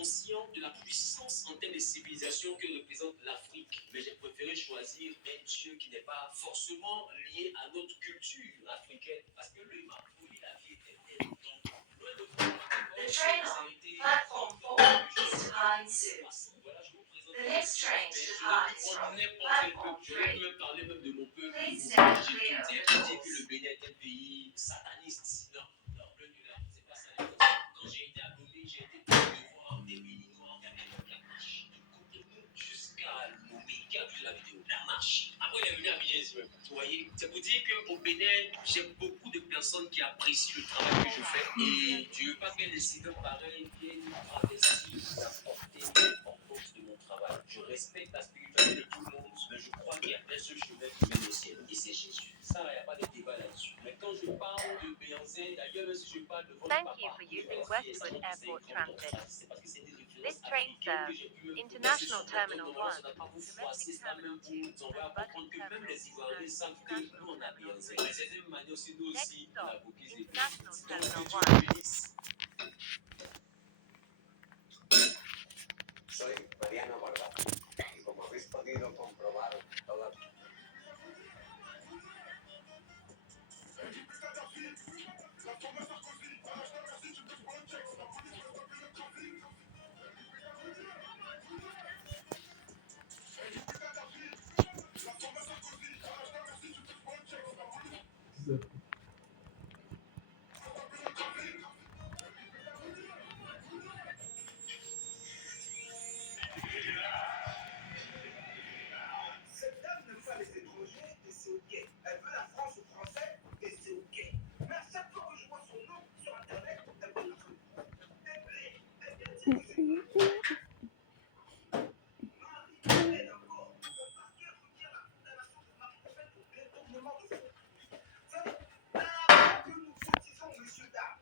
conscient de la puissance en termes de civilisation que représente l'Afrique. Mais j'ai préféré choisir un Dieu qui n'est pas forcément lié à notre culture africaine. Parce que lui m'a poli la vie éternelle. Donc, loin de The train on platform 4 is departing soon. The next train to depart is from platform 3. Please stand clear of the doors. Que le Bénin est un pays sataniste. Non, non, c'est pas ça. Quand j'ai été à Lomé, j'ai été devant des Béninois, il y avait la marche de Cotonou jusqu'à Lomé. Qui a vu la vidéo? La marche. Après, il est venu à Abidjan. Vous voyez, c'est pour dire qu'au Bénin, j'ai beaucoup de personnes qui apprécient le travail que je fais. Et je ne veux pas qu'un incident pareil vienne travestir la portée de l'importance de mon travail. Je respecte la spiritualité de tout le monde, mais je crois qu'il y a un seul chemin qui mène au ciel, et c'est Jésus. Ça, il n'y a pas de débat là-dessus. Mais quand je parle de Beyoncé, d'ailleurs, même si je parle de votre Thank you for using Westwood Airport Transit. This train serves International Terminal 1, Domestic Terminal 2, and Budget Terminal and International Terminal 3. Next stop, International Terminal 1. Soy Mariano Guardado y como habéis podido comprobar, toda... Cette dame n'aime pas les étrangers et c'est ok. Elle veut la France aux Français et c'est ok. Mais à chaque fois que je vois son nom sur internet, elle veut le truc. Elle vient dire que c'est Marie-Hélène encore. Le parquet retient la condamnation de Marie-Hélène pour détournement de fonds. Vous savez, l'argent que nous cotisons, monsieur dame,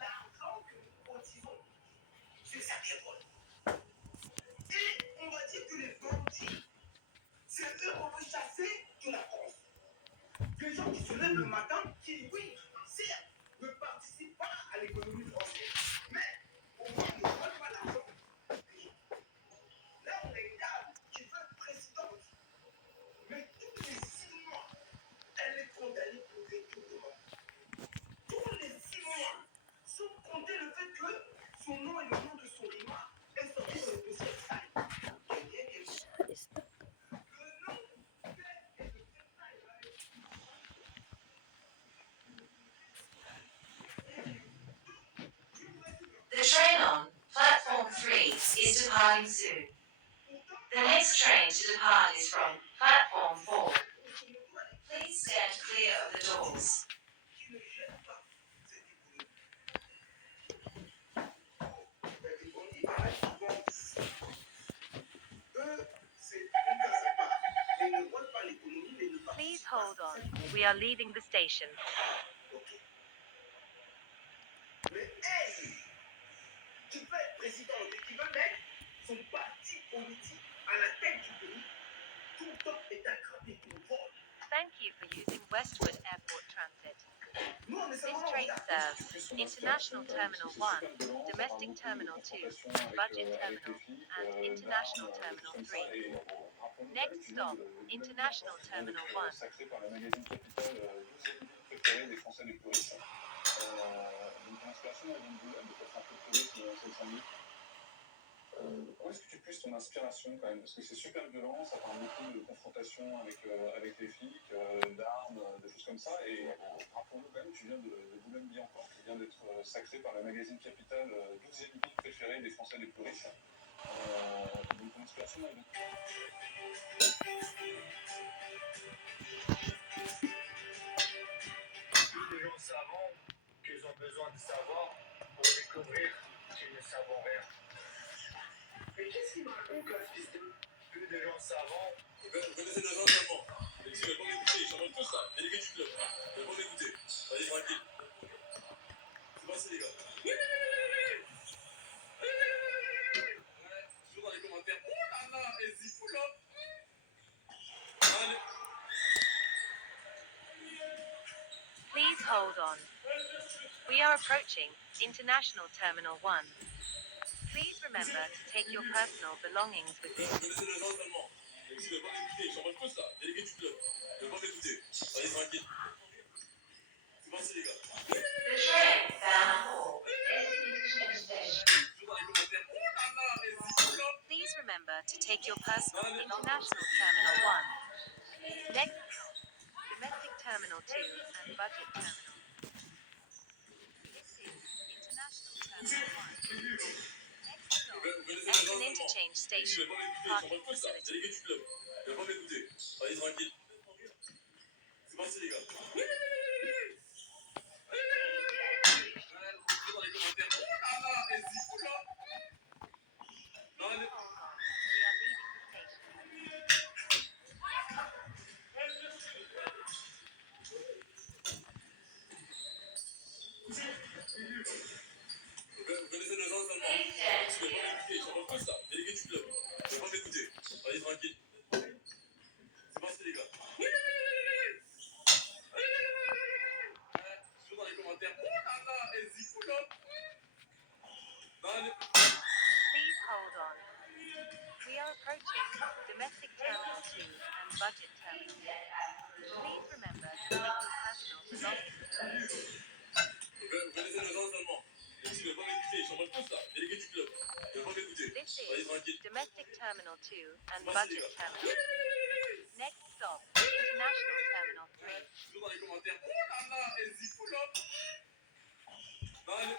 l'argent que nous cotisons, c'est ça qui est drôle. Et on va dire que les bandits, c'est eux qu'on veut chasser de la France. Les gens qui se lèvent le matin, qui, oui, certes, ne participent pas à l'économie française, mais au moins ne volent pas l'argent des gens. Là, on a une dame qui veut être présidente, mais tous les 6 mois, elle est condamnée pour détournement. Tous les 6 mois, sans compter le fait que son nom et le nom de son imam est sorti dans le dossier sale. The train on platform 3 is departing soon. The next train to depart is from platform 4. Please stand clear of the doors. Please hold on. We are leaving the station. Mais elle, qui veut être président, qui veut mettre son parti politique à la tête du pays, tout le temps est attrapé pour vol. Thank you for using Westwood Airport Transit. Nous, on est This seulement train serves International Terminal 1, Domestic Terminal 2, Budget Terminal, and International Terminal 3. Next stop, International Terminal 1. Sacré par la magazine Capital, 12e livre préféré des Français les plus riches. Donc l'inspiration, elle vient de passer un peu de tourisme, c'est le samedi. Où est-ce que tu puisses ton inspiration quand même? Parce que c'est super violent, ça parle beaucoup de confrontation avec les flics, d'armes, de choses comme ça. Et rappelons-nous quand même, tu viens de Boulogne-Billancourt, qui vient d'être sacré par la magazine Capital, 12e ville préférée des Français les plus riches. Donc ton inspiration, elle vient. Les gens savants qu'ils ont besoin de savoir pour découvrir qu'ils ne savent rien. Mais qu'est-ce qu'il me raconte là, fils de... Plus de gens savants. Vous connaissez des gens savants. Mais si vous ne pouvez pas m'écouter, ils chantent tous ça. Il y a des gars du club. Vous ne pouvez pas m'écouter. Vas-y, tranquille. C'est passé, les gars. Oui. Toujours dans les commentaires. Oh là là, et Zipou là. Allez. Please hold on. We are approaching International Terminal 1. Please remember to take your personal belongings with you. Vous connaissez les gens seulement. Donc si vous ne veulent pas m'écouter, j'en mange tous là. Délégué du club. Vous ne veulent pas m'écouter. Allez, tranquille. C'est parti, les gars. The train bound for Interchange Station. Toujours dans les commentaires. Oh là là, les zicolas. Please remember to take your personal International Terminal 1. Next, Domestic Terminal 2 and Budget Terminal. This is International Terminal 1. Next stop, Vous connaissez les gens Eston seulement. Interchange Si Station, vous ne veulent pas m'écouter, parking j'en mange tous là. facility. Délégué du club. Vous ne veulent pas m'écouter. Allez, tranquille. C'est parti, les gars. Toujours dans les commentaires. Oh là là, les zicolas. Non, allez. Hold on, we are leaving the station. Vous connaissez les gens seulement. Si vous ne veulent pas m'écouter, j'en mange tous là. Délégué du club. Vous ne veulent pas m'écouter. Allez, tranquille. C'est parti, les gars. Toujours dans les commentaires. Oh là là, les zicolas. Non, allez. Please hold on. We are approaching Domestic Terminal 2 and Budget Terminal. Please remember to take your personal belongings. Vous connaissez les gens seulement. Si vous ne veulez pas m'écouter, j'en mange tous là. Délégué du club. Vous ne veulez pas m'écouter. This Allez, is tranquille. Domestic Terminal 2 and C'est parti, les Budget gars. Terminal. Next stop, International Terminal 3. Toujours dans les commentaires. Oh là là, les zicolas. Non, allez.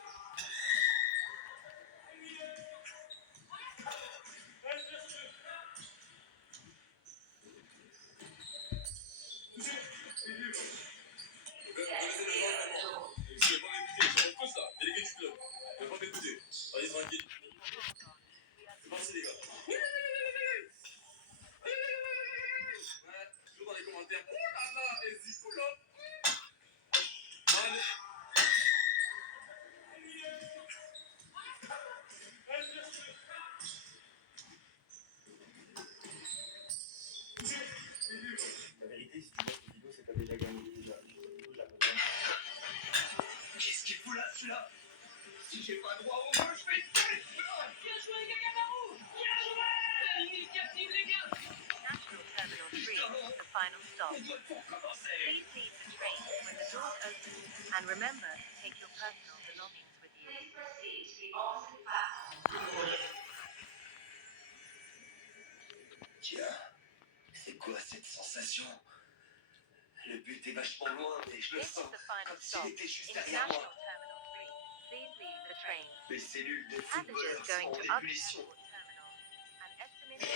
Vous connaissez les gens seulement. Si vous ne veulez pas m'écouter, j'en mange tous là. Délégué du club. Vous ne veulez pas m'écouter. Allez, tranquille. C'est parti, les gars. Toujours dans les commentaires. Oh là là, les zicolas. Non, allez. La vérité, si tu vois cette vidéo, c'est que t'as déjà gagné. Qu'est-ce qu'il fout là, celui-là? Si j'ai pas droit au jeu, je vais te faire. Bien joué, Gagamaro. Bien joué. L'initiative, les gars. National Terminal 3, the final stop. On doit pour commencer. Please leave the train when the doors open and remember to take your personal belongings with you. Please proceed to the alternate platform. Tiens, c'est quoi cette sensation? Le but est vachement loin, mais je le This is sens the final comme s'il stop, était juste derrière International moi. Terminal 3. Please leave the train. Les cellules de Passengers footballeurs going sont to en other ébullition. airport terminals and estimated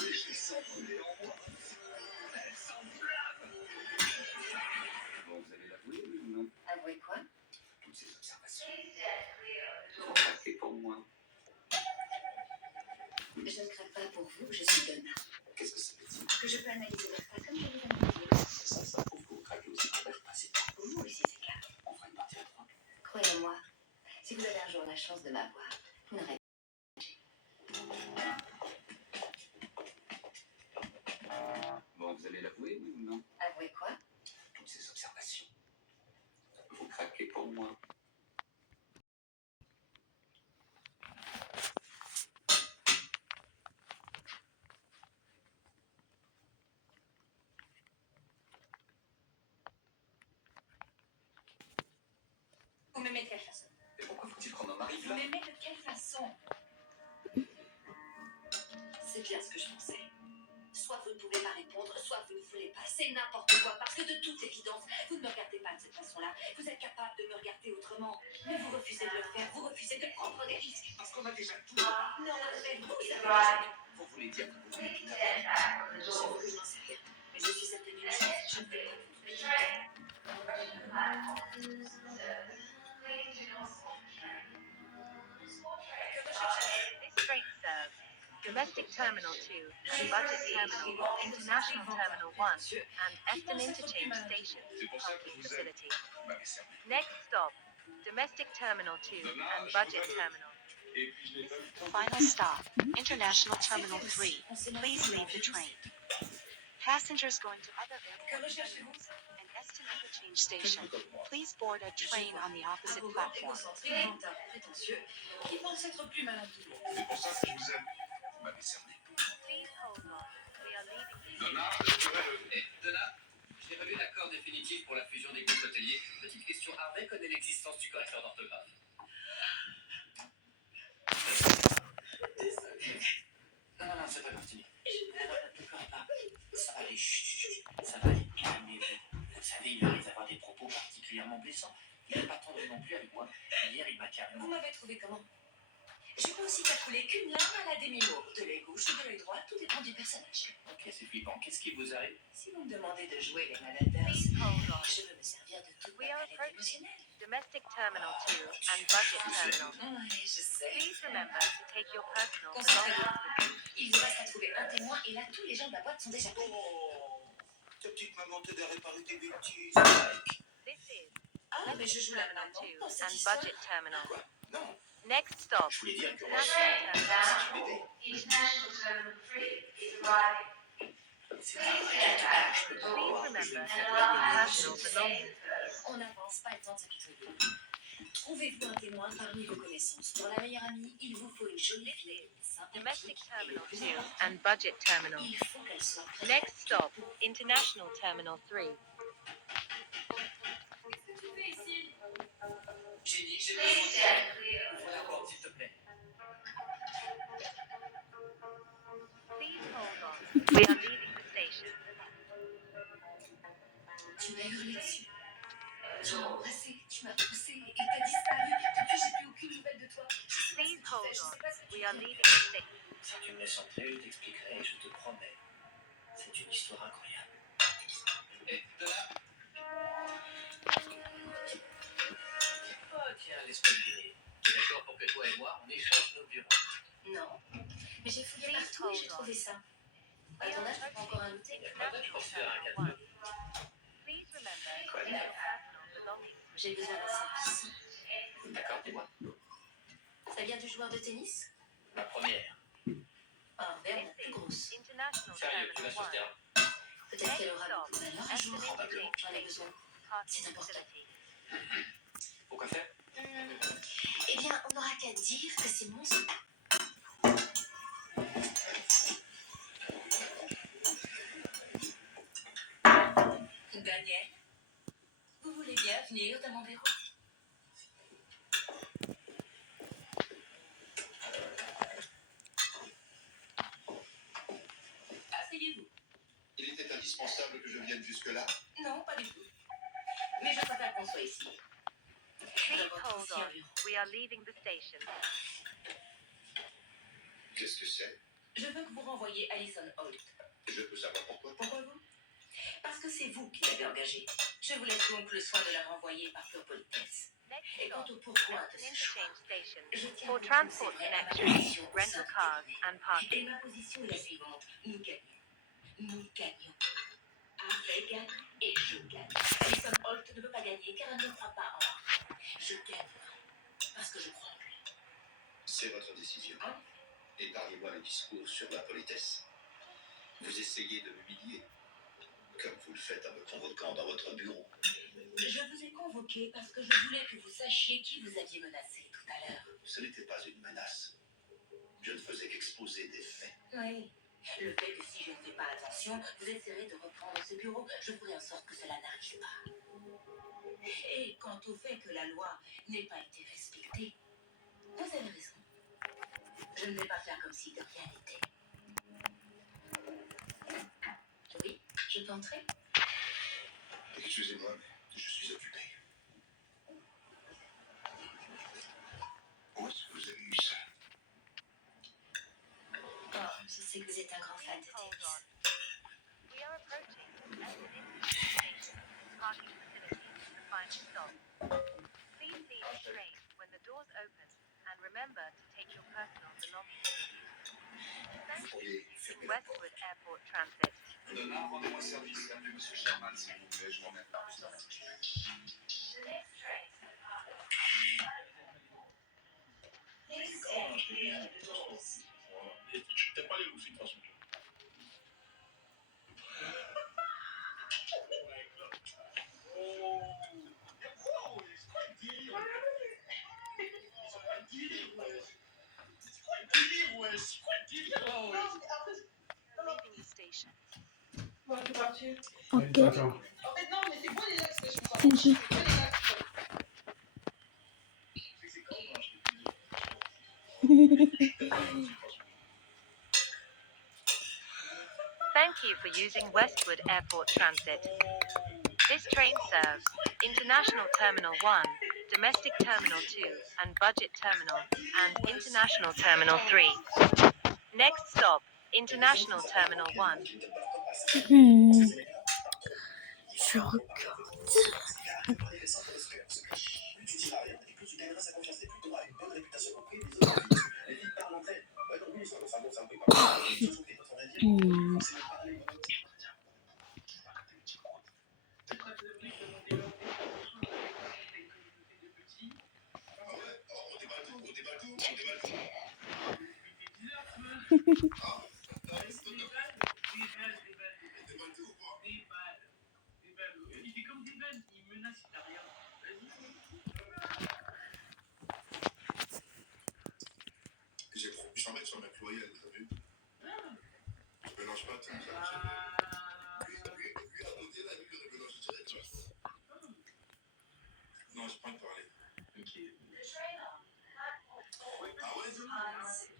Et je les sens brûler en moi. Elles s'enflamment. Bon, vous allez l'avouer, oui ou non? Avouez quoi? Toutes ces observations. Please stand clear of the Vous door. craquez pour moi. Je ne craque pas pour vous, je suis Donna. Qu'est-ce que ça veut dire? Que je peux analyser leur cas comme je vous analyse. Ça prouve que vous craquez aussi pour faire passer. Pour vous aussi, c'est clair. On fera une partie à trois. Croyez-moi, si vous avez un jour la chance de m'avoir, vous n'aurez Bon, vous allez l'avouer, oui ou non? avoué quoi? Toutes ces observations. Vous craquez pour moi. Vous m'aimez de quelle façon? Et pourquoi faut-il qu'on en arrive Vous là? m'aimez de quelle façon? C'est bien ce que je pensais. Soit vous ne pouvez pas répondre, soit vous ne voulez pas. C'est n'importe quoi, parce que de toute évidence, vous ne me regardez pas de cette façon-là. Vous êtes capable de me regarder autrement. Mais vous refusez de le faire, vous refusez de prendre des risques. Parce qu'on a déjà tout. Non, mais vous avez déjà tout. Vous voulez dire que vous voulez tout avoir. J'avoue que je n'en sais rien. Mais je suis certaine d'une chose, je ne vais pas vous oublier. This train serves Domestic Terminal 2 and Budget Terminal, International Terminal 1 and Eston Interchange Station, parking facility. Bah, mais c'est Next stop, Domestic Terminal 2 and Budget Terminal. Et puis je l'ai pas vu tant. Final stop, International Terminal 3. Please leave the train. Passengers going to other airport terminals and Eston interchange station. Please board a train on the opposite Arrogant, platform. égocentrique, menteur, prétentieux, qui pense être plus malin que tout le monde. C'est pour ça que je vous aime. Vous m'avez cerné. Please hold on. We are leaving the Donna, je ferai le... Et Donna, j'ai relu l'accord définitif pour la fusion des groupes hôteliers. Petite question, Harvey connaît l'existence du correcteur d'orthographe. Désolé. Non, c'est pas parti. Ne pleurez pas. Ça va aller, chut. Ça va aller, calmez-vous. Vous savez, il arrive d'avoir des propos particulièrement blessants. Il n'est pas tendre non plus avec moi. Hier, il m'a Vous carrément... m'avez trouvé comment? J'ai pas aussi calculé qu'une larme à la demi-mot. De l'œil gauche ou de l'œil droit, tout dépend du personnage. Ok, c'est flippant. Qu'est-ce qui vous arrive? Si vous me demandez de jouer les Malanders, Please hold on. je veux me servir de toute We ma are palette approaching émotionnelle. Domestic Terminal 2 and Budget Terminal. Ouais, je sais. Please remember to take your personal Concentrez-vous. belongings with you. Il vous reste à trouver un témoin et là, tous les gens de la boîte sont déjà pris. Oh, ta petite maman t'aide à réparer tes bêtises. This is Ah, mais je Domestic joue la Terminal maman 2 dans cette and histoire. Budget Terminal. Quoi? Non, Next stop, je voulais dire que... International Terminal. Tu m'aidais. International Terminal 3 is arriving. C'est Please vrai. stand back. Please remember to take And your allow us personal to belongings. say on n'avance pas le temps de s'apitoyer. Trouvez-vous un témoin parmi vos connaissances. Pour la meilleure amie, il vous faut une jolie fille, Domestic sympathique et Terminal le plus 2 important, and Budget Terminal. il faut qu'elle soit prête. Next stop, International Terminal 3. Qu'est-ce que tu fais ici? Jenny, j'ai Please besoin stand clear. de... Ouvre la porte, s'il te plaît. Please hold on. We are leaving the station. Tu m'as hurlé dessus. Tu m'as embrassé, tu m'as poussé et t'as disparu. Depuis, j'ai plus aucune nouvelle de toi. Please hold Je sais on. pas ce que tu We are fais. leaving the station. Si tu me laisses entrer, je t'expliquerai, je te promets. C'est une histoire incroyable. Et Donna. Oh, tiens, laisse-moi le dire. Tu es d'accord pour que toi et moi, on échange nos bureaux? Non, mais j'ai fouillé Please partout et j'ai hold on. trouvé ça. À We ton are âge, tu prends encore un outil? Il n'y a pas de je pense faire un International 4 Terminal 1. Please remember to take your personal belongings. J'ai besoin d'un service. D'accord, dis-moi. Ça vient du joueur de tennis? Ma première. Ah, merde, This plus is grosse. International Sérieux, tu vas Terminal sur 1. ce terrain. Peut-être qu'elle aura beaucoup de valeur un Aston jour. Probablement. J'en ai besoin. Parking C'est important. facility. Pourquoi faire? Eh bien, on n'aura qu'à dire que c'est mon secret. Daniel, vous voulez bien venir dans mon bureau? Asseyez-vous. Il était indispensable que je vienne jusque-là. Non, pas du tout. Mais je préfère qu'on soit ici. Please Dans votre hold ancien on. bureau. We are leaving the station. Qu'est-ce que c'est? Je veux que vous renvoyiez Alison Holt. Je peux savoir pourquoi. Pourquoi vous? Parce que c'est vous qui l'avez engagée. Je vous laisse donc le soin de la renvoyer par pure politesse. Next Et quant stop, au pourquoi de Aston ce choix, Interchange Station. je tiens à For vous transport considérer à ma connections, position au sein rental du cars cabinet. and Et parking. ma position est la suivante. Nous gagnons. Nous gagnons. Harvey gagne et je gagne. Alison Holt ne veut pas gagner car elle ne croit pas en Harvey. Je gagne parce que je crois en lui. C'est votre décision. Hein? Épargnez-moi le discours sur la politesse. Vous essayez de m'humilier, comme vous le faites en me convoquant dans votre bureau. Je vous ai convoqué parce que je voulais que vous sachiez qui vous aviez menacé tout à l'heure. Ce n'était pas une menace. Je ne faisais qu'exposer des faits. Oui. Le fait que si je ne fais pas attention, vous essaierez de reprendre ce bureau, je ferai en sorte que cela n'arrive pas. Et quant au fait que la loi n'ait pas été respectée, vous avez raison. Je ne vais pas faire comme si de rien n'était. Oui, je peux entrer? Excusez-moi, mais je suis occupé. Où est-ce que vous avez eu ça? Oh, je sais que vous êtes un grand fan de Hold tennis. on. We are approaching Aston Interchange Station. Parking facility. The final stop. Please leave the train when the doors open and remember to take your personal belongings with you. Thank Vous you. pourriez fermer la porte. Westwood Airport Transit. Donna, rendez-moi service. Appelez M. Sherman, s'il vous plaît, je m'en mets pas. The next train. Please stand clear of the doors. T'aimes pas les loups, de toute façon. Oh délire, wesh? C'est quoi le délire, wesh? C'est quoi le délire, là, wesh? Non, mais après, Leaving the station. bon, c'est parti. Ok. D'accord. En fait, non, mais c'est bon les lacs, je comprends. Mhm. C'est bon les lacs. C'est quand on a acheté Thank you for using Westwood Airport Transit. This train serves International Terminal 1, Domestic Terminal 2, and Budget Terminal, and International Terminal 3. Next stop, International Terminal 1. Je regarde. Il fait comme des vannes, il menace, il n'a rien. Je t'embête sur mes pluriels, t'as vu? Je mélange pas tout ça. Lui, à côté, là, lui, il mélange direct, tu vois. Non, j'ai pas de parler. The train on platform 4 Ah ouais? is departing soon.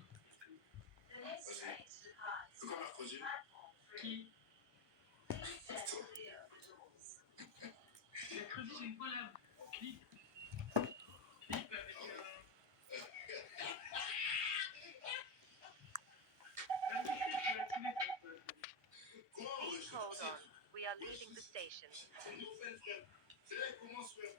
The next train to depart is C'est quoi mercredi? platform 3. Please stand clear of the doors. Mercredi, j'ai une collab. Clip. Clip avec. Please hold on. We are leaving the station. C'est nous, frère. C'est là, il commence, frère.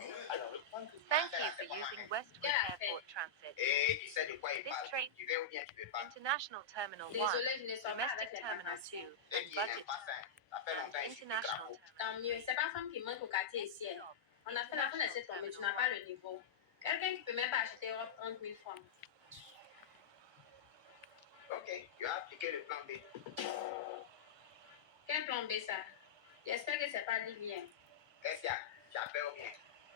Thank you for using Westwood Airport Transit. Et tu sais de quoi il This parle. train, Tu veux ou bien tu veux pas. International Terminal 1, Désolée, je ne sors pas Domestic avec les Terminal vacances. 2, Et and qui n'aime Budget pas ça. Ça fait and longtemps ici. International Terminal. Tant mieux. C'est pas femme qui manque au quartier ici. Hein. On a fait la fin de cette tombée, tu n'as pas le niveau. Quelqu'un qui peut même pas acheter Europe 30 000 francs. Ok, tu as appliqué le plan B. Quel plan B ça? J'espère que c'est pas Livien. Qu'est-ce qu'il y a? Tu as peur ou bien?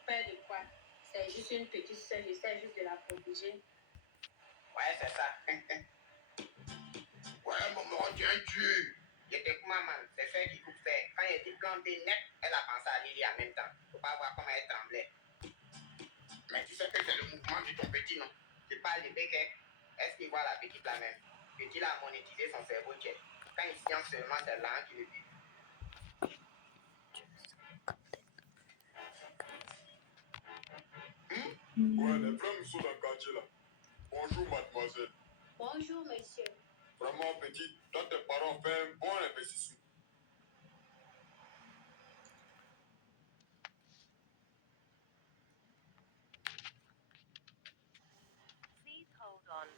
Peur de quoi? C'est juste une petite soeur, j'essaie juste de la protéger. Ouais, c'est ça. Ouais, maman, retiens-tu? J'étais pour maman, c'est fait qui coupe fait. Quand il était plan B net, elle a pensé à Lily en même temps. Faut pas voir comment elle tremblait. Mais tu sais que c'est le mouvement de ton petit, non? Tu parles de Becker. Est-ce qu'il voit la petite la même? Petit a monétisé son cerveau jet. Quand il science seulement, c'est là qui le dit. Ouais, les flammes sont dans le quartier, là. Bonjour, mademoiselle. Bonjour, monsieur. Vraiment, petite, toi, tes parents ont fait un bon investissement. Please hold on.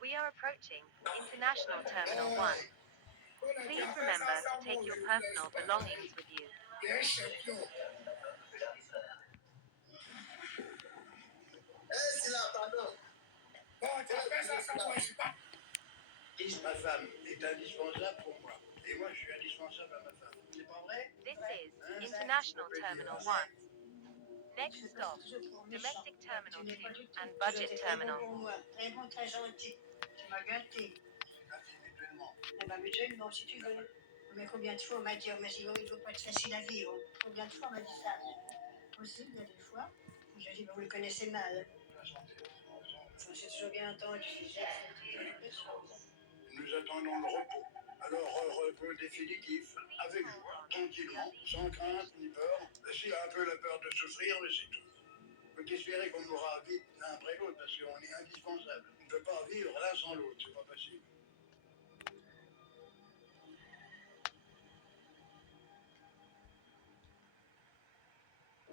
We are approaching International Terminal 1. Please remember to take your personal belongings with you. Bien champion. C'est là, pardon. Bon, tu as fait ça sans moi, je sais pas. Ma femme est indispensable pour moi. Et moi, je suis indispensable à ma femme. C'est pas vrai? This is International Terminal 1. Next stop, Domestic Terminal 2 and Budget Terminal. Très bon, très gentil. Tu m'as gâté. Eh ben, mutuellement, si tu veux. Mais combien de fois on m'a dit, oh, mais il ne doit pas être facile à vivre. Combien de fois on m'a dit ça? Aussi, il y a des fois, j'ai dit, vous le connaissez mal. Ça, j'ai toujours bien entendu. Nous attendons le repos. Alors, repos définitif, avec joie, tranquillement, sans crainte ni peur. Si un peu la peur de souffrir, mais c'est tout. On peut espérer qu'on mourra vite l'un après l'autre, parce qu'on est indispensable. On ne peut pas vivre l'un sans l'autre, c'est pas possible.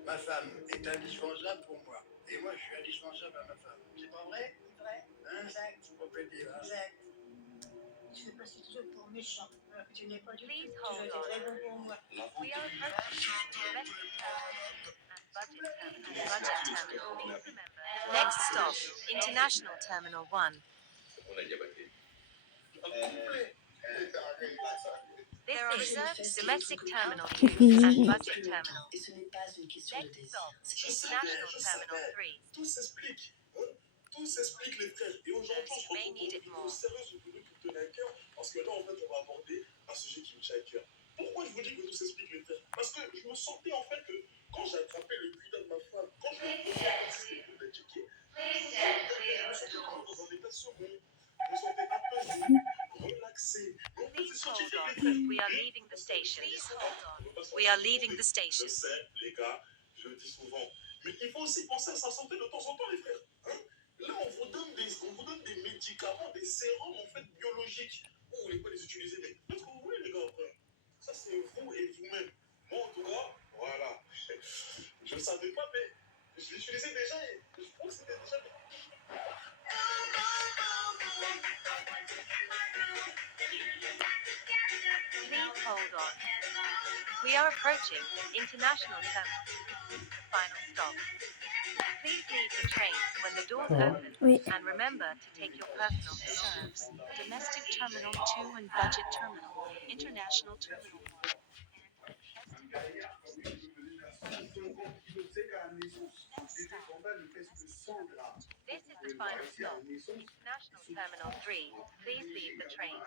Ma femme est indispensable pour moi. Et moi, je suis indispensable à ma femme. C'est pas vrai? Vrai, Hein? exact, On peut dire, hein? exact. Tu fais passer toujours pour méchant, alors que tu n'es pas du tout. Please Tu hold as été on. très bon pour moi. We are approaching Domestic Terminal and Budget Terminal. Please remember. Next stop, International Terminal 1. On a diabaté. Couplet. There are reserved domestic terminal 2 and budget terminal. Et ce n'est pas une question de Next désir. stop, C'est International Terminal 3. Tout s'explique. Hein? Tout s'explique, les frères. Et aujourd'hui, on se May retrouve need pour it une vidéo more. sérieuse, une vidéo qui me tenait à cœur. Parce que là, en fait, on va aborder un sujet qui me tient à cœur. Pourquoi je vous dis que tout s'explique, les frères? Parce que je me sentais, en fait, que quand j'ai attrapé le cuida de ma femme, quand je l'ai posé à côté de la checker, Please stand clear je me of the sentais doors. dans un état second. Je me sentais apaisé, relaxé. En fait, Please c'est hold scientifique, on. les frères. We are leaving the station. Please hold on. We are leaving the Je station. sais, les gars, je le dis souvent. Mais il faut aussi penser à sa santé de temps en temps, les frères. Hein? Là, on vous donne des médicaments, des sérums, en fait, biologiques. Vous ne voulez pas les utiliser, mais faites ce que vous voulez, les gars, après. Ça, c'est vous et vous-même. Moi, en tout cas, voilà. Je ne savais pas, mais je l'utilisais déjà et je trouve que c'était déjà bien. Please hold on. We are approaching International Terminal. The final stop. Please leave the train when the doors open Oui. and remember to take your personal belongings. Serves Domestic Terminal 2 and Budget Terminal, International Terminal 1. This is the final stop. International Terminal 3. Please leave the train.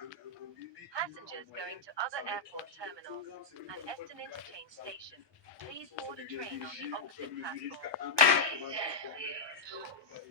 Passengers going to other airport terminals and Eston Interchange Station, please board a train on the opposite platform. Please stand clear of the doors.